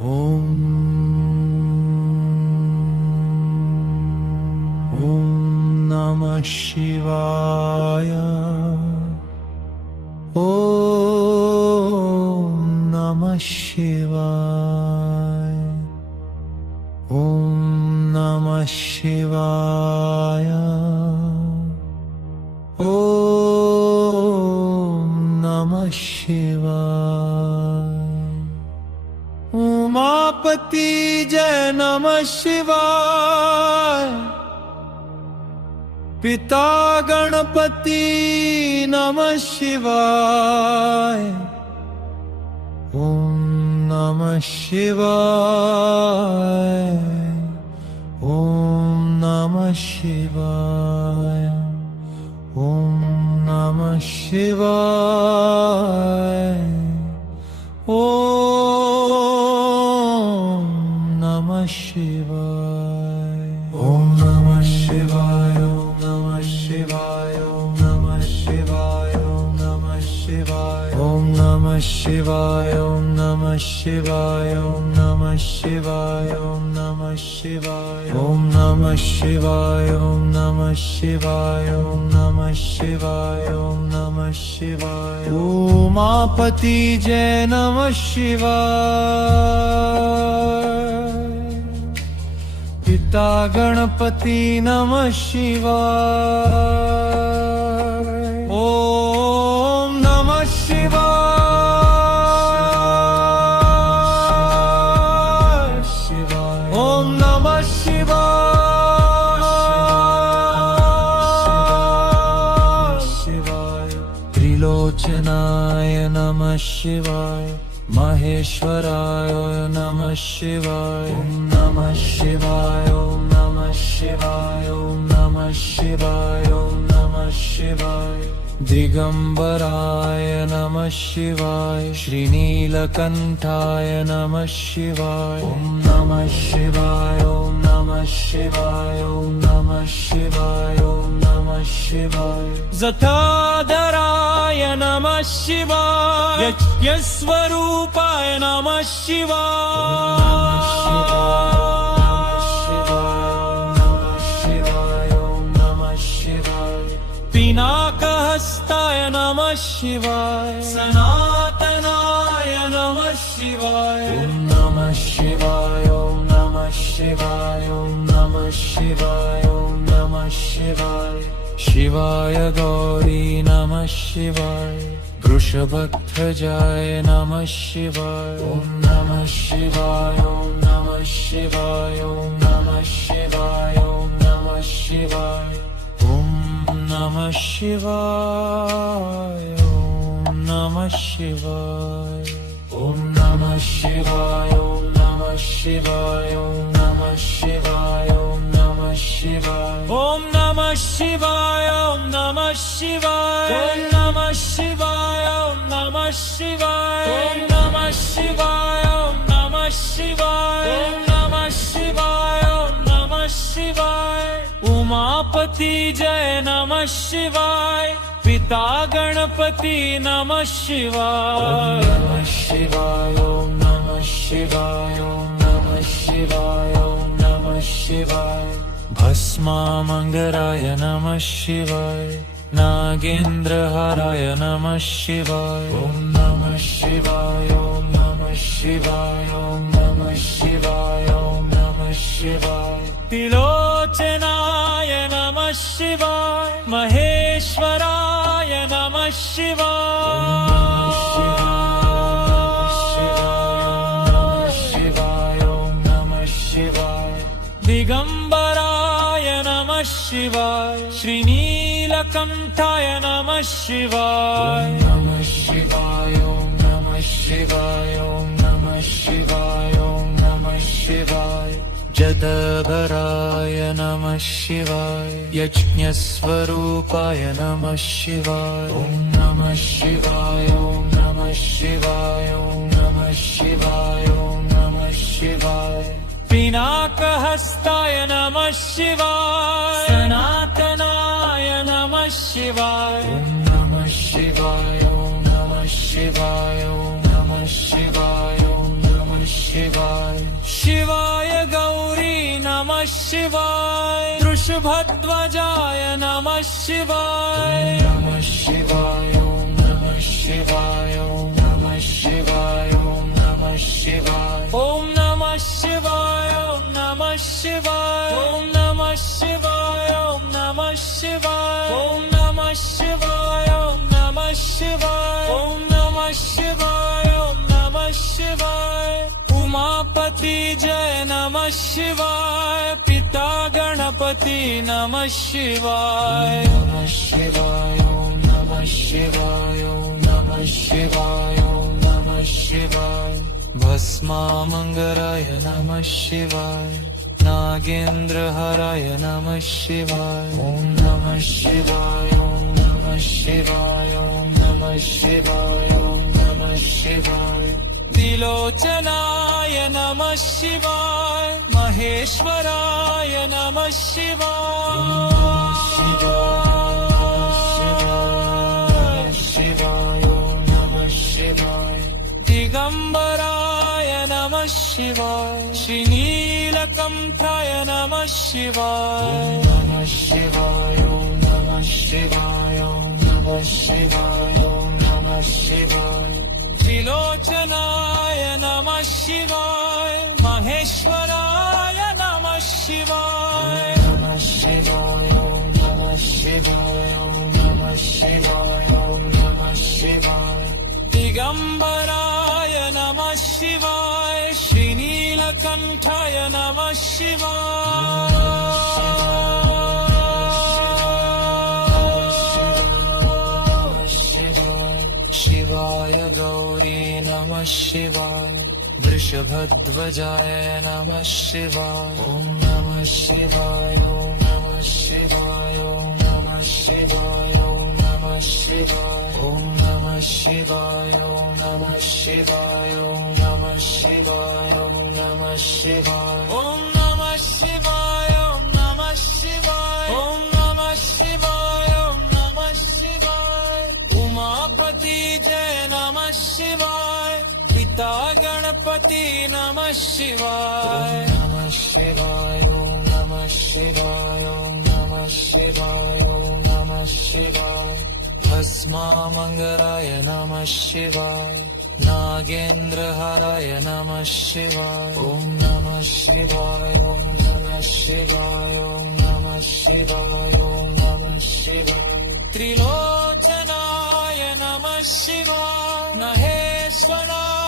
ॐ नमः शिवाय। ॐ नमः शिवाय। ॐ नमः शिवाय। ॐ नमः शिवाय। उमापति जय नमः शिवाय। पिता गणपति नमः शिवाय। ॐ नमः शिवाय। ॐ नमः शिवाय। ॐ नमः शिवाय। ॐ नमः शिवाय। ॐ नमः शिवाय। ॐ नमः शिवाय। ॐ नमः शिवाय। ॐ नमः शिवाय। ॐ नमः शिवाय। ॐ नमः शिवाय। ॐ नमः शिवाय। ॐ नमः शिवाय। ॐ नमः शिवाय। ॐ नमः शिवाय। ॐ नमः शिवाय। ॐ नमः शिवाय। उमापति जय नमः शिवाय। पिता गणपति नमः शिवाय। ॐ नमः शिवाय। ॐ नमः शिवाय। त्रिलोचनाय नमः शिवाय। महेश्वराय नमः शिवाय। ॐ नमः शिवाय। ॐ नमः शिवाय। ॐ नमः शिवाय। ॐ नमः शिवाय। दिगंबराय नमः शिवाय। श्रीनीलकंठाय नमः शिवाय। ॐ नमः शिवाय। ॐ नमः शिवाय। ॐ नमः शिवाय। ॐ नमः शिवाय। जटाधराय नमः शिवाय। यज्ञस्वरूपाय नमः शिवाय। पिनाकहस्ताय नमः शिवाय। सनातनाय नमः शिवाय। ॐ नमः शिवाय। ॐ नमः शिवाय। ॐ नमः शिवाय। ॐ नमः शिवाय। शिवाय गौरी नमः शिवाय। वृषभध्वजाय नमः शिवाय। ॐ नमः शिवाय। ॐ नमः शिवाय। ॐ नमः शिवाय। ॐ नमः शिवाय। ॐ नमः शिवाय। ॐ नमः शिवाय। ॐ नमः शिवाय। ॐ नमः शिवाय। ॐ नमः शिवाय। ॐ नमः शिवाय। ॐ नमः शिवाय। ॐ नमः शिवाय। ॐ नमः शिवाय। ॐ नमः शिवाय। ॐ नमः शिवाय। ॐ नमः शिवाय। ॐ नमः शिवाय। ॐ नमः शिवाय। उमापति जय नमः शिवाय। पिता गणपति नमः शिवाय। ॐ नमः शिवाय। ॐ नमः शिवाय। ॐ नमः शिवाय। ॐ नमः शिवाय। भस्मामंगराय नमः शिवाय। नागेन्द्रहाराय नमः शिवाय। ॐ नमः शिवाय। ॐ नमः शिवाय। ॐ नमः शिवाय। ॐ नमः शिवाय। त्रिलोचनाय नमः शिवाय। महेश्वराय नमः शिवाय। ॐ नमः शिवाय। दिगंबराय नमः शिवाय। श्रीनीलकंठाय नमः शिवाय। ॐ नमः शिवाय। ॐ नमः शिवाय। ॐ नमः शिवाय। ॐ नमः शिवाय। जटाधराय नमः शिवाय। यज्ञस्वरूपाय नमः शिवाय। ॐ नमः शिवाय। ॐ नमः शिवाय। ॐ नमः शिवाय। ॐ नमः शिवाय। पिनाकहस्ताय नमः शिवाय। सनातनाय नमः शिवाय। ॐ नमः शिवाय। ॐ नमः शिवाय। ॐ नमः शिवाय। ॐ नमः शिवाय। नमः शिवाय वृषभध्वजाय नमः शिवाय नमः शिवाय ओम नमः शिवाय ओम नमः शिवाय ओम नमः शिवाय ओम नमः शिवाय ओम नमः शिवाय ओम नमः शिवाय ओम नमः शिवाय ओम नमः शिवाय ओम नमः शिवाय ओम नमः शिवाय ओम नमः शिवाय उमापति जय नमः शिवाय पिता गणपति नमः शिवाय नमः शिवाय ओम नमः शिवाय ओम नमः शिवाय ओम नमः शिवाय भस्मामंगराय नमः शिवाय नागेंद्रहराय नमः शिवाय ओम नमः शिवाय ओम नमः शिवाय ओम नमः शिवाय ओम नमः शिवाय त्रिलोचनाय नमः शिवाय महेश्वराय नमः शिवाय शिवाय ओम नमः शिवाय दिगंबराय नमः शिवाय श्रीनीलकंठाय नमः शिवाय नमः शिवाय ओम नमः शिवाय ओम नमः शिवाय ओम नमः शिवाय त्रिलोचनाय नमः शिवाय महेश्वराय नमः शिवाय नमः शिवाय ओम नमः शिवाय ओम नमः शिवाय ओम नमः शिवाय दिगंबराय नमः शिवाय श्रीनीलकंठाय नमः शिवाय शिवाय गौरी नमः शिवाय वृषभध्वजाय नमः शिवाय ओम नमः शिवाय ओम नमः शिवाय ओम नमः शिवाय ओम नमः शिवाय ओम नमः शिवाय ओम नमः शिवाय ओम नमः शिवाय ओम नमः शिवाय ओम नमः शिवाय ओम नमः शिवाय ओम नमः शिवाय ओम नमः शिवाय उमापति जय नमः शिवाय पिता गणपति नमः शिवाय नमः शिवाय ओम नमः शिवाय ओम नमः शिवाय ओम नमः शिवाय भस्मामंगराय नमः शिवाय नागेंद्रहराय नमः शिवाय ओम नमः शिवाय ओम नमः शिवाय ओम नमः शिवाय ओम नमः शिवाय त्रिलोचनाय नमः शिवाय महेश्वराय